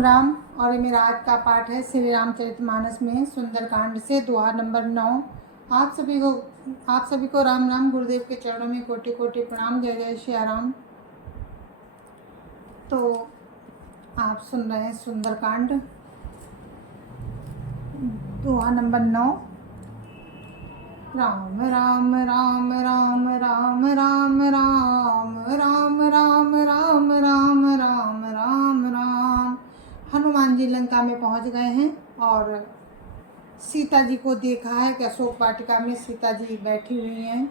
राम। और ये मेरा आज का पाठ है श्री रामचरितमानस में सुंदरकांड से दोहा नंबर 9। आप सभी को राम राम। गुरुदेव के चरणों में कोटि कोटि प्रणाम। जय जय श्री राम। तो आप सुन रहे हैं सुंदरकांड दोहा नंबर 9। राम राम राम राम राम राम राम राम राम राम राम राम राम राम। हनुमान जी लंका में पहुंच गए हैं और सीता जी को देखा है कि अशोक वाटिका में सीता जी बैठी हुई हैं।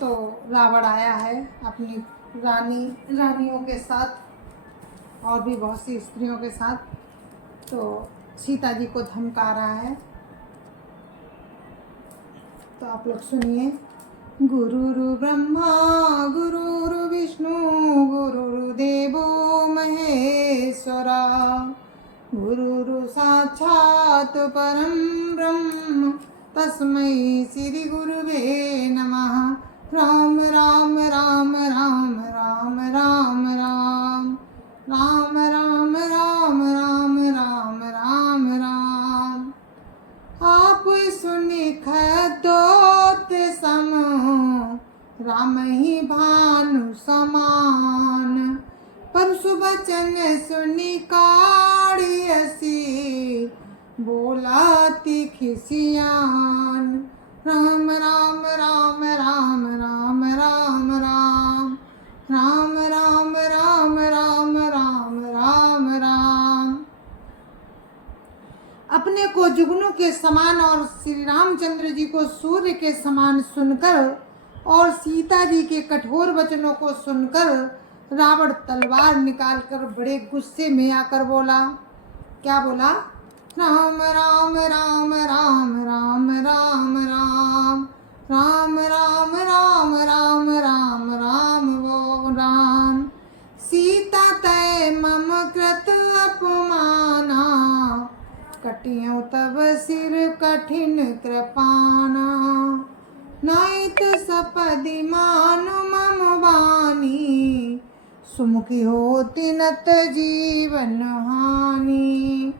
तो रावण आया है अपनी रानियों के साथ और भी बहुत सी स्त्रियों के साथ। तो सीता जी को धमका रहा है। तो आप लोग सुनिए। गुरुरु ब्रह्मा गुरुरु विष्णु गुरुर्देवो महेश्वरा गुरुरु साक्षात् परं ब्रह्म तस्मै श्री गुरुवे नमः। राम राम राम राम राम राम राम राम राम राम राम राम राम राम। आप सुनि खदोत सम राम ही भानु समान। परशु बचन सुनि काढ़ियसी बोला खिसियान। राम राम राम राम राम राम राम राम राम राम राम राम राम राम। अपने को जुगनू के समान और श्री रामचंद्र जी को सूर्य के समान सुनकर और सीता जी के कठोर वचनों को सुनकर रावण तलवार निकालकर बड़े गुस्से में आकर बोला। क्या बोला? राम राम राम राम राम राम राम राम राम राम राम राम राम वो राम। सीता तय मम कृत अपमाना कटियों तब सिर कठिन कृपाना। नाइत सपदि मानु मम वाणी सुमुखी होती नत जीवन हानि।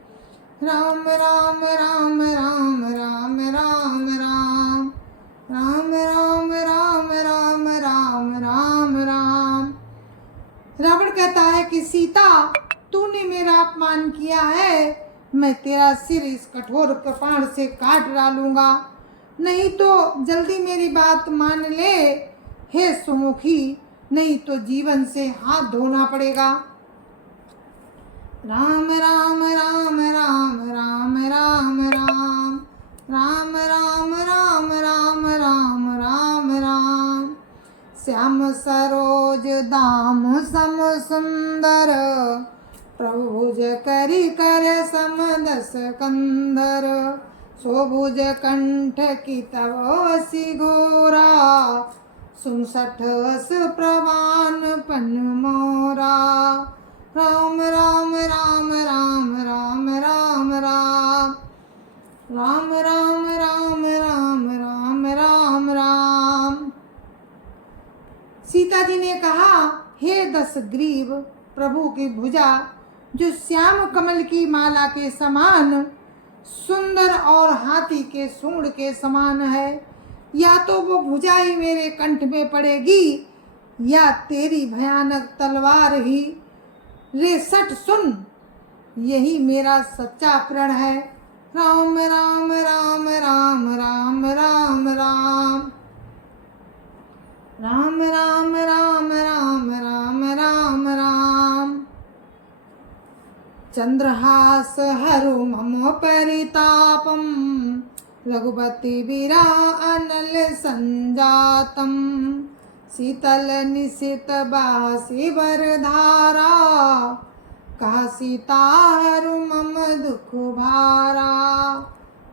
राम राम राम राम राम राम राम राम राम राम राम राम राम राम। रावण कहता है कि सीता तूने मेरा अपमान किया है, मैं तेरा सिर इस कठोर कृपाण से काट डालूंगा। नहीं तो जल्दी मेरी बात मान ले हे सुमुखी, नहीं तो जीवन से हाथ धोना पड़ेगा। राम राम राम राम राम राम राम राम राम राम राम राम राम राम। श्याम सरोज दाम सम सुंदर प्रभु भुज करी कर सम दस कंदर। सोभुज कंठ की तवसी घोरा सुन सठस प्रवान पन मोरा। राम राम राम राम राम राम राम राम राम राम राम राम राम राम। सीता जी ने कहा, हे दस ग्रीव प्रभु की भुजा जो श्याम कमल की माला के समान सुंदर और हाथी के सूंड के समान है, या तो वो भुजा ही मेरे कंठ में पड़ेगी या तेरी भयानक तलवार ही। रे सठ सुन, यही मेरा सच्चा प्रण है। राम राम राम राम राम राम राम राम राम राम राम राम राम राम। चंद्रहास हरु मम परितापम रघुपति वीरा अनल संजातम। शीतल निशित बासी बरधारा कहा सीता हरु मम दुख भारा।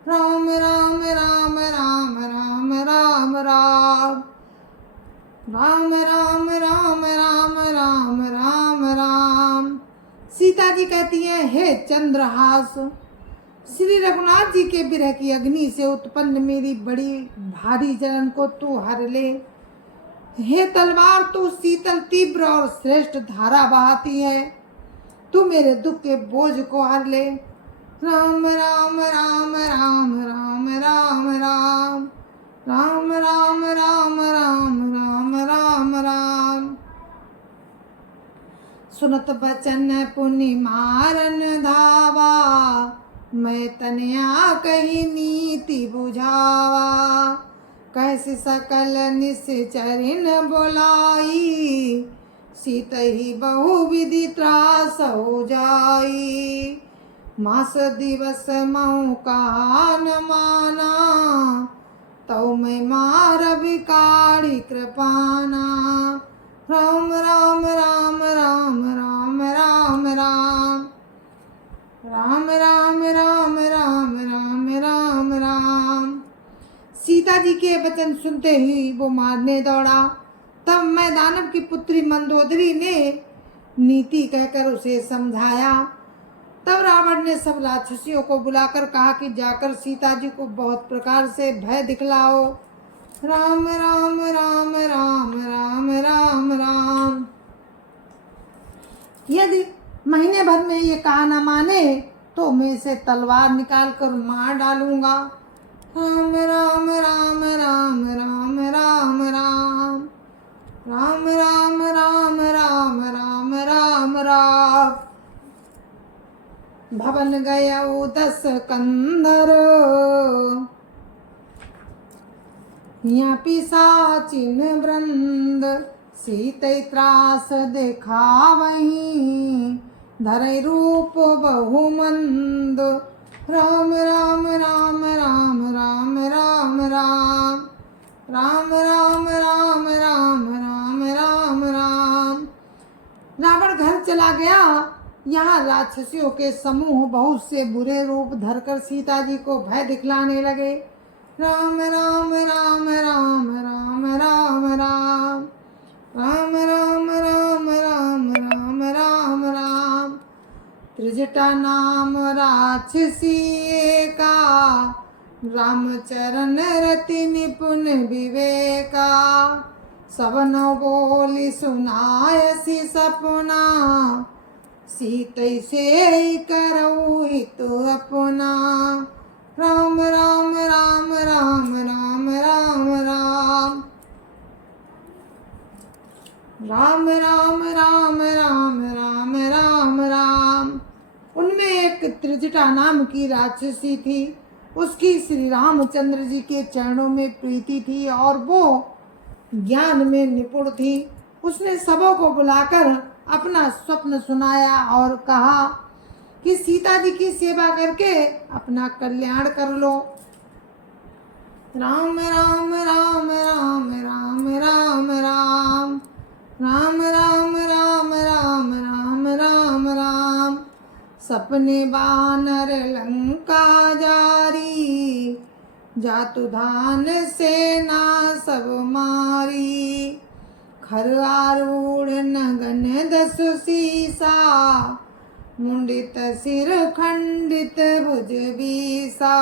राम राम राम राम राम राम राम राम राम राम राम राम राम राम। सीता जी कहती है, हे चंद्रहास, श्री रघुनाथ जी के विरह की अग्नि से उत्पन्न मेरी बड़ी भारी जलन को तू हर ले। हे तलवार, तू शीतल तीव्र और श्रेष्ठ धारा बहाती है, तू मेरे दुख के बोझ को हर ले। राम राम राम राम राम राम राम राम राम राम राम राम राम राम। सुनत बचन पुनि मारन धावा, मैं तनया कही नीति बुझावा। कैसे सकल निश्चरिन बोलाई, सीत ही बहुविधि त्रास हो जाई। मास दिवस मऊ का न माना, तौ मैं मार विकारी कृपाना। राम राम राम राम राम राम राम राम राम राम राम राम राम राम। सीता जी के वचन सुनते ही वो मारने दौड़ा। तब मैं दानव की पुत्री मंदोदरी ने नीति कहकर उसे समझाया। तब रावण ने सब राक्षसियों को बुलाकर कहा कि जाकर सीता जी को बहुत प्रकार से भय दिखलाओ। राम राम राम राम राम राम राम। यदि महीने भर में ये कहा न माने तो मैं इसे तलवार निकाल कर मार डालूंगा। राम राम राम राम राम राम राम राम राम राम राम राम राम राम। भवन गयौ 10 कंधर, यहाँ पिशाचिन वृंद। सीतै त्रास देखावहीं, धरै रूप बहुमंद। राम राम राम राम राम राम राम राम राम राम राम राम राम राम। रावण घर चला गया। यहाँ राक्षसियों के समूह बहुत से बुरे रूप धरकर सीता जी को भय दिखलाने लगे। राम राम राम राम राम राम राम राम राम राम राम राम राम राम। त्रिजटा नाम राक्षसी का, रामचरण रति निपुण विवेका। सबन बोली सुनायसी सपना, सीतै से करऊ हित अपना। राम राम राम राम राम राम राम राम राम राम राम राम राम राम। उनमें एक त्रिजटा नाम की राक्षसी थी। उसकी श्री रामचंद्र जी के चरणों में प्रीति थी और वो ज्ञान में निपुण थी। उसने सबों को बुलाकर अपना स्वप्न सुनाया और कहा कि सीता जी की सेवा करके अपना कल्याण कर लो। राम राम राम राम राम राम राम राम राम राम राम राम राम राम। सपने बानर लंका जारी, जातु धान सेना सब मारी। खर आरूढ़ नगन 10 सीसा, मुंडित सिर खंडित भुज बीसा।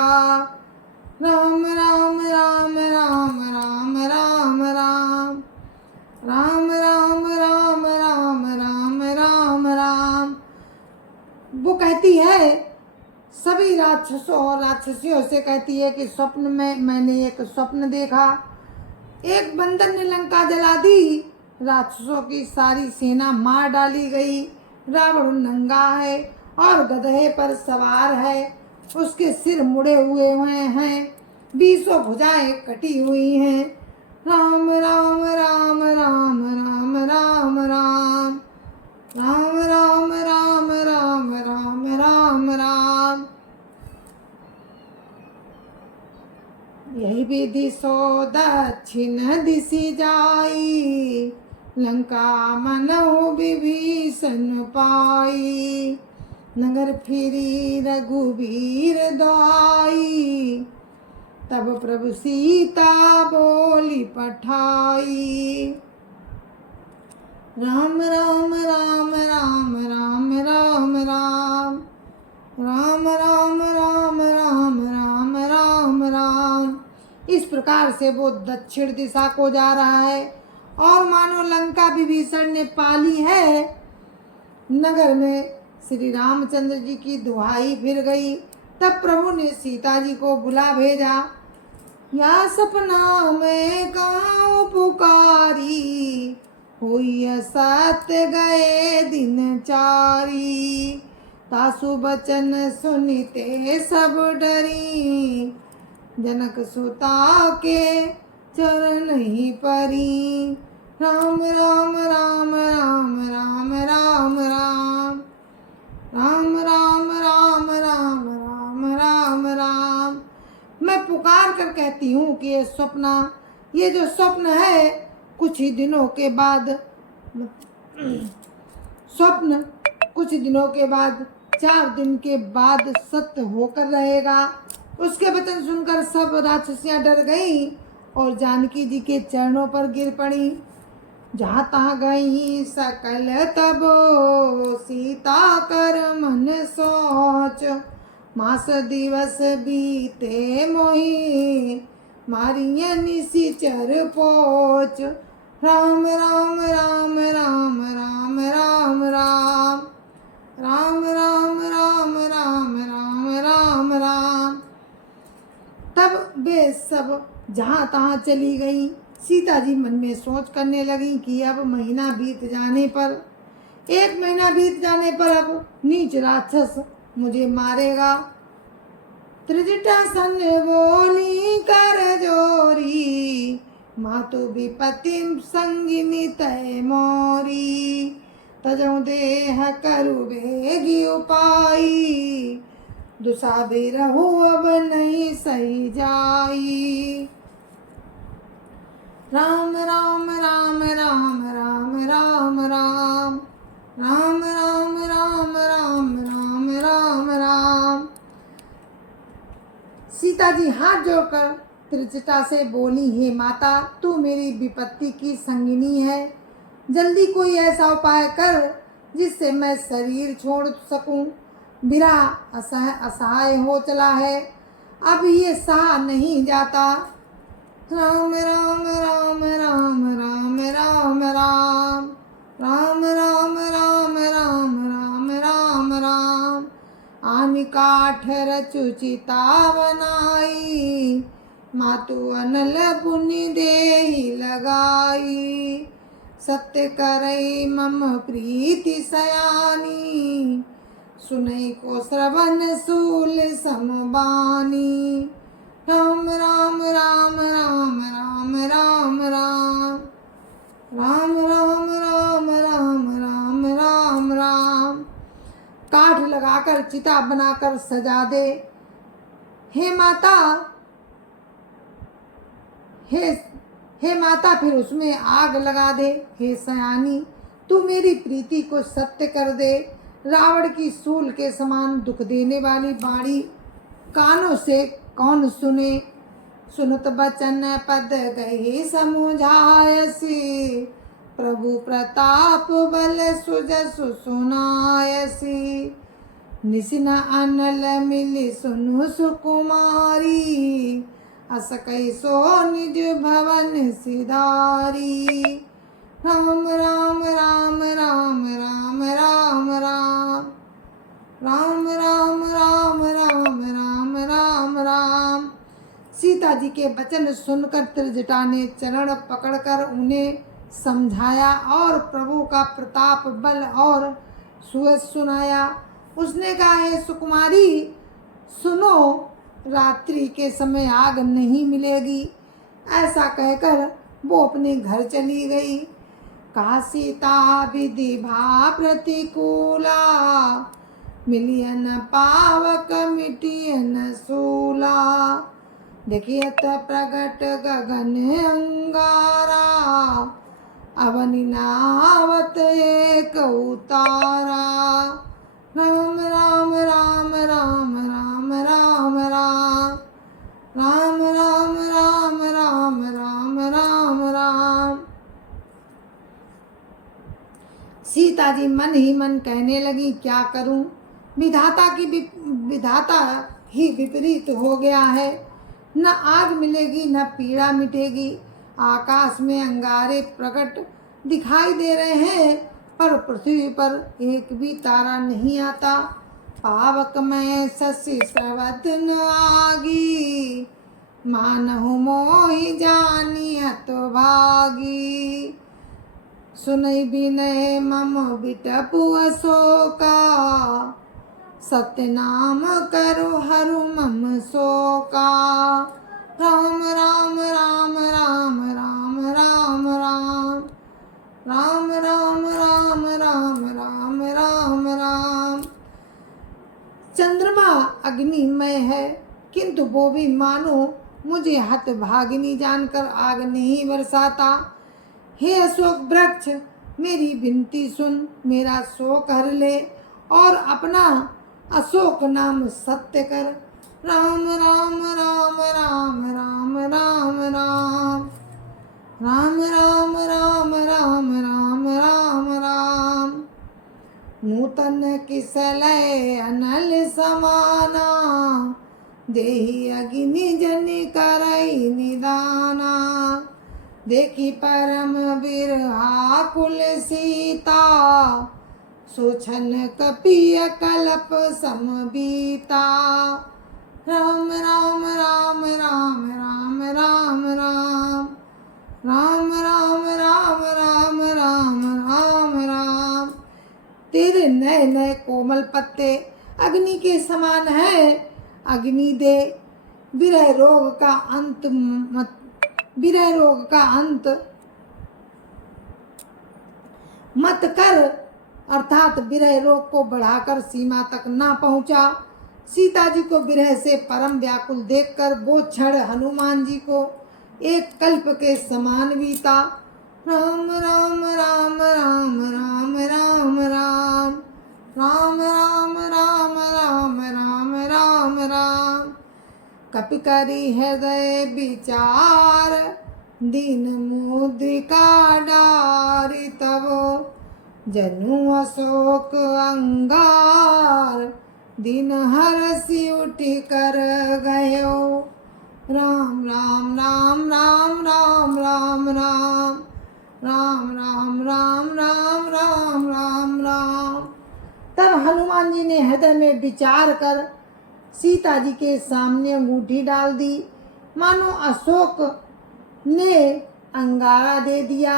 राम राम राम राम राम राम राम राम राम राम राम राम राम राम। वो कहती है, सभी राक्षसों और राक्षसियों से कहती है कि स्वप्न में मैंने एक स्वप्न देखा। एक बंदर ने लंका जला दी, राक्षसों की सारी सेना मार डाली गई। रावण नंगा है और गधे पर सवार है। उसके सिर मुड़े हुए हैं, 20 भुजाएं कटी हुई हैं। राम राम राम राम राम राम राम राम राम राम राम राम राम राम। यही विधि सो दक्षिण दिशि जाई, लंका मनहु विभीषण पाई। नगर फिरी रघुवीर दुआई, तब प्रभु सीता बोली पठाई। राम राम राम राम राम राम राम राम राम राम राम राम राम राम। इस प्रकार से वो दक्षिण दिशा को जा रहा है और मानो लंका विभीषण ने पाली है। नगर में श्री रामचंद्र जी की दुहाई फिर गई। तब प्रभु ने सीता जी को बुला भेजा। या सपना में काऊ पुकारी, हुई सत्य गए दिन चारी। तासु बचन सुनिते सब डरी, जनक सुता के चरण ही परी। राम राम राम राम राम राम राम राम राम राम राम राम राम राम। मैं पुकार कर कहती हूँ कि ये जो स्वप्न है कुछ ही दिनों के बाद स्वप्न कुछ दिनों के बाद 4 दिन के बाद सत्य होकर रहेगा। उसके वचन सुनकर सब राक्षसियां डर गईं और जानकी जी के चरणों पर गिर पड़ी। जहाँ तहाँ गई सकल तब सीता कर मन सोच, मास दिवस बीते मोही मारिय निशिचर पोच। राम राम राम राम राम राम राम राम राम राम राम राम राम राम। तब वे सब जहाँ तहाँ चली गई। सीता जी मन में सोच करने लगी कि अब 1 महीना बीत जाने पर 1 महीना बीत जाने पर अब नीच राक्षस मुझे मारेगा। त्रिजटा सन बोली कर जोरी, मातु विपत्ति संगिनी तय मोरी। तजौ देह करु बेगी उपाई, दुसा भी रहू अब नहीं सही जाई। राम राम राम राम राम राम राम राम राम राम राम राम राम राम। सीता जी हाथ जोड़कर त्रिजटा से बोली, हे माता, तू मेरी विपत्ति की संगिनी है। जल्दी कोई ऐसा उपाय कर जिससे मैं शरीर छोड़ सकूं। विरह असहाय हो चला है, अब ये सहा नहीं जाता। राम राम राम राम राम राम राम राम राम राम राम राम राम राम। आनि काठ रचु चिता बनाई, मातु अनल पुनि देहि लगाई। सत्य करई मम प्रीति सयानी, सुनई को श्रवण सूल समबानी। राम राम राम राम राम राम राम राम राम राम राम राम राम राम। काठ लगाकर चिता बनाकर सजा दे। हे माता, हे माता, फिर उसमें आग लगा दे। हे सयानी, तू मेरी प्रीति को सत्य कर दे। रावण की सूल के समान दुख देने वाली बाणी कानों से कौन सुने। सुनत बचन पद गए समुझायसी, प्रभु प्रताप बल सुजसु सुनायसी। निसिन अनल मिली सुनु सुकुमारी, अस कैसो निज भवन सिधारी। राम राम राम राम राम राम राम राम राम राम राम राम राम राम। सीता जी के वचन सुनकर त्रिजटा ने चरण पकड़कर उन्हें समझाया और प्रभु का प्रताप बल और सुयश सुनाया। उसने कहा, हे सुकुमारी, सुनो, रात्रि के समय आग नहीं मिलेगी। ऐसा कहकर वो अपने घर चली गई। कहा, सीता विधि भा प्रतिकूला, मिलियन पावक मिटियन सूला। देखियत प्रगट गगन अंगारा, अवनि नावत एक उतारा। राम राम राम राम राम राम राम राम राम राम राम राम राम राम। सीता जी मन ही मन कहने लगी, क्या करूं, विधाता ही विपरीत हो गया है। न आग मिलेगी न पीड़ा मिटेगी। आकाश में अंगारे प्रकट दिखाई दे रहे हैं पर पृथ्वी पर एक भी तारा नहीं आता। पावक में शशि श्रवदन आगी, मानहु मोहि जानियत भागी। सुनई बिनय मम बिटपु अशोका, सत्य नाम करो हरु मम शोका। राम राम राम राम राम राम राम राम राम राम राम राम राम राम। चंद्रमा अग्निमय है, किंतु वो भी मानो मुझे हतभागिनी जानकर आग नहीं बरसाता। हे अशोक वृक्ष, मेरी विनती सुन, मेरा शोक हर ले और अपना अशोक नाम सत्य कर। राम राम राम राम राम राम राम राम राम राम राम राम राम राम। नूतन किसलय अनल समाना, देहि अग्नि जन करई निदाना। देखी परम बिरहा कुल सीता, सोछन कपिय कल्प समबीता। राम राम राम राम राम राम राम राम राम राम राम राम राम राम। तेरे नए नए कोमल पत्ते अग्नि के समान है। अग्नि दे, विरह रोग का अंत मत कर, अर्थात विरह रोग को बढ़ाकर सीमा तक ना पहुंचा। सीता जी को विरह से परम व्याकुल देखकर वो क्षण हनुमान जी को एक कल्प के समान बीता। राम राम राम राम राम राम राम राम राम राम राम राम राम राम। कपि करी हृदय विचार, दीन मुद्रिका डारी तब। जनु अशोक अंगार, दिन हरसि उठि कर गयो। राम राम राम राम राम राम राम राम राम राम राम राम राम राम। तब हनुमान जी ने हृदय में विचार कर सीता जी के सामने अंगूठी डाल दी। मानो अशोक ने अंगारा दे दिया।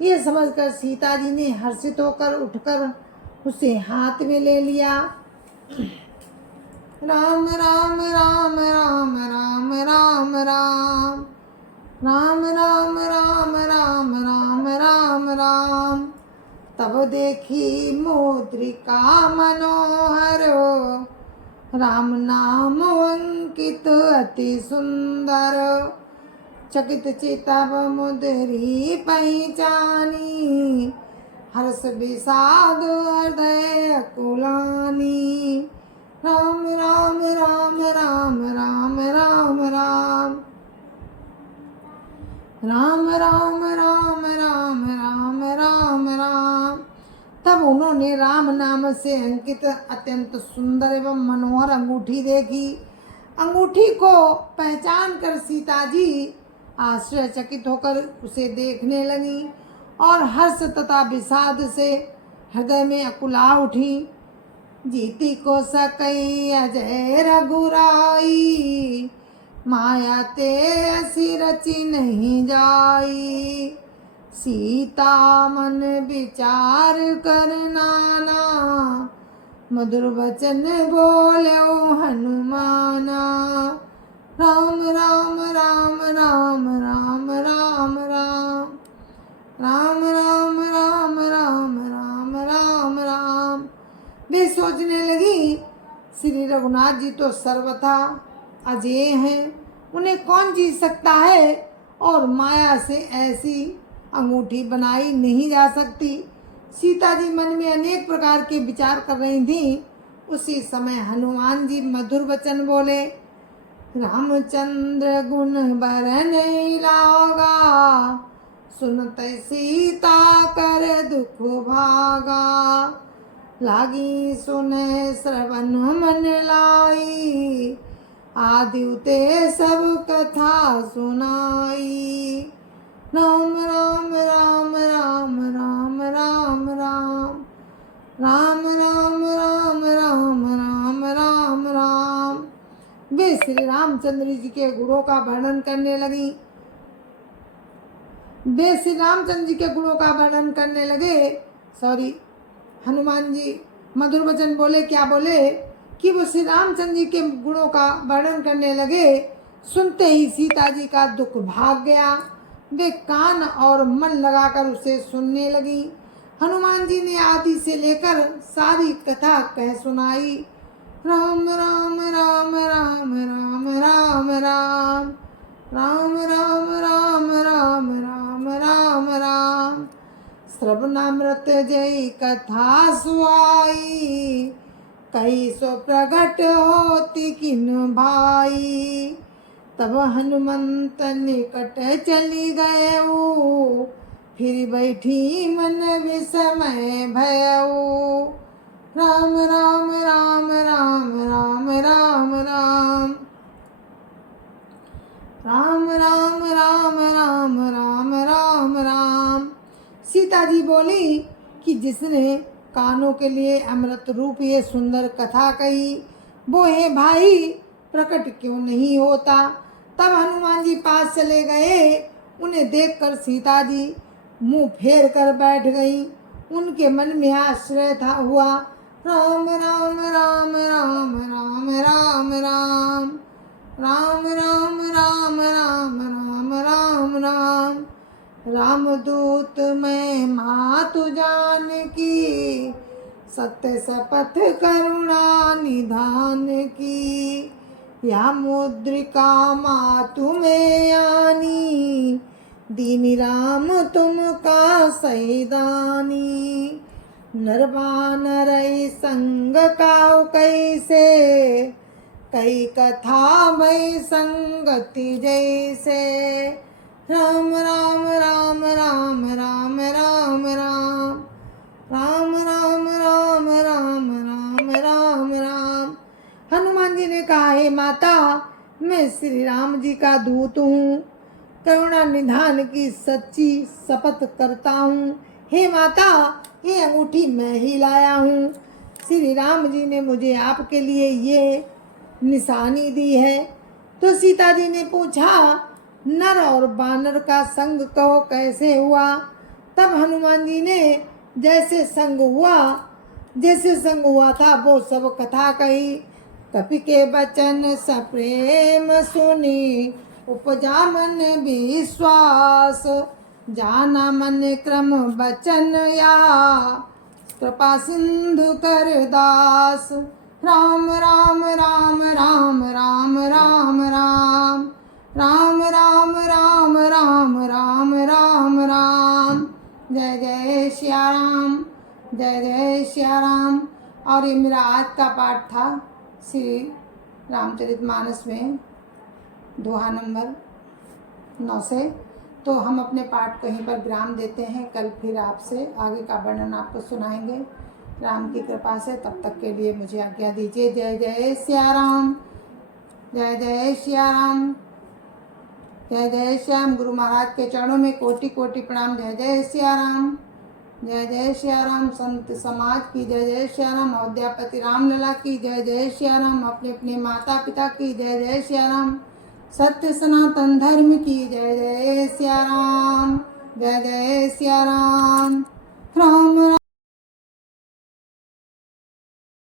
ये समझकर सीता जी ने हर्षित होकर उठकर उसे हाथ में ले लिया। राम राम राम राम राम राम राम राम राम राम राम राम राम राम। तब देखी मुद्रिका मनोहर, राम नाम अंकित अति सुंदर। चकित चितव मुद्री पहचानी, हर्ष विषाद हृदय कुलानी। राम राम राम राम राम राम राम राम राम राम राम राम राम राम। तब उन्होंने राम नाम से अंकित अत्यंत सुंदर एवं मनोहर अंगूठी देखी। अंगूठी को पहचान कर सीता जी आश्चर्यचकित होकर उसे देखने लगी और हर्ष तथा विषाद से हृदय में अकुला उठी। जीती को सकई अजय रघुराई, माया ते असी रची नहीं जाई। सीता मन विचार कर नाना, मधुर वचन बोलो हनुमाना। राम राम राम राम राम राम राम राम राम राम राम राम राम राम। वे सोचने लगी, श्री रघुनाथ जी तो सर्वथा अजेय हैं, उन्हें कौन जीत सकता है और माया से ऐसी अंगूठी बनाई नहीं जा सकती। सीता जी मन में अनेक प्रकार के विचार कर रही थी। उसी समय हनुमान जी मधुर वचन बोले। रामचंद्र गुण बरन लागा, सुनत सीता कर दुख भागा। लागी सुने श्रवण मन लाई, आदिते सब कथा सुनाई। राम राम राम राम राम राम राम राम राम राम राम राम राम राम। वे श्री रामचंद्र जी के गुणों का वर्णन करने लगी। वे श्री रामचंद्र जी के गुणों का वर्णन करने लगे। हनुमान जी मधुर वचन बोले। क्या बोले कि वो श्री रामचंद्र जी के गुणों का वर्णन करने लगे। सुनते ही सीता जी का दुख भाग गया। वे कान और मन लगाकर उसे सुनने लगी। हनुमान जी ने आदि से लेकर सारी कथा कह सुनाई। राम राम राम राम राम राम राम राम राम राम राम राम राम राम। श्रवणामृत जय कथा सुहाई, कई सो प्रगट होती किन भाई। तब हनुमंत निकट चली गए, फिर बैठी मन विस्मय भयऊ। राम राम राम राम राम राम राम राम राम राम राम राम राम राम। सीता जी बोली कि जिसने कानों के लिए अमृत रूप ये सुंदर कथा कही, वो है भाई प्रकट क्यों नहीं होता। तब हनुमान जी पास चले गए। उन्हें देखकर सीता जी मुंह फेर कर बैठ गई। उनके मन में आश्चर्य था हुआ। राम राम राम राम राम राम राम राम राम राम राम राम राम राम। रामदूत मैं मातु जान की, सत्य शपथ करुणा निधान की। या मुद्रिका मातु में आनी, दीनी राम तुम का सैदानी। नरवानर संग काउ कैसे, कई कथा मई संगति जैसे। राम राम राम राम राम राम राम राम राम राम राम राम राम राम। हनुमान जी ने कहा, हे माता, मैं श्री राम जी का दूत हूँ, करुणा निधान की सच्ची शपथ करता हूँ। हे माता, ये अंगूठी मैं ही लाया हूँ। श्री राम जी ने मुझे आपके लिए ये निशानी दी है। तो सीता जी ने पूछा, नर और बानर का संग कहो कैसे हुआ। तब हनुमान जी ने जैसे संग हुआ था वो सब कथा कही। कपि के वचन सप्रेम सुनी, उपजा मन विश्वास। जाना मन क्रम वचन या, कृपा सिंधु कर दास। राम राम राम राम राम राम राम राम राम राम राम राम राम राम। जय जय श्या राम, जय जय श्या राम। और ये मेरा आज का पाठ था श्री रामचरितमानस में दोहा नंबर 9 से। तो हम अपने पाठ को यहीं पर विराम देते हैं। कल फिर आपसे आगे का वर्णन आपको सुनाएंगे राम की कृपा से। तब तक के लिए मुझे आज्ञा दीजिए। जय जय श्या राम, जय जय श्या राम, जय जय श्याम। गुरु महाराज के चरणों में कोटि कोटि प्रणाम। जय जय श्या राम, जय जय श्या राम। संत समाज की जय जय श्या राम। अयोध्यापति रामलला की जय जय श्या राम। अपने अपने माता पिता की जय जय श्या राम। सत्य सनातन धर्म की जय जय श्या राम, जय जय श्या राम। राम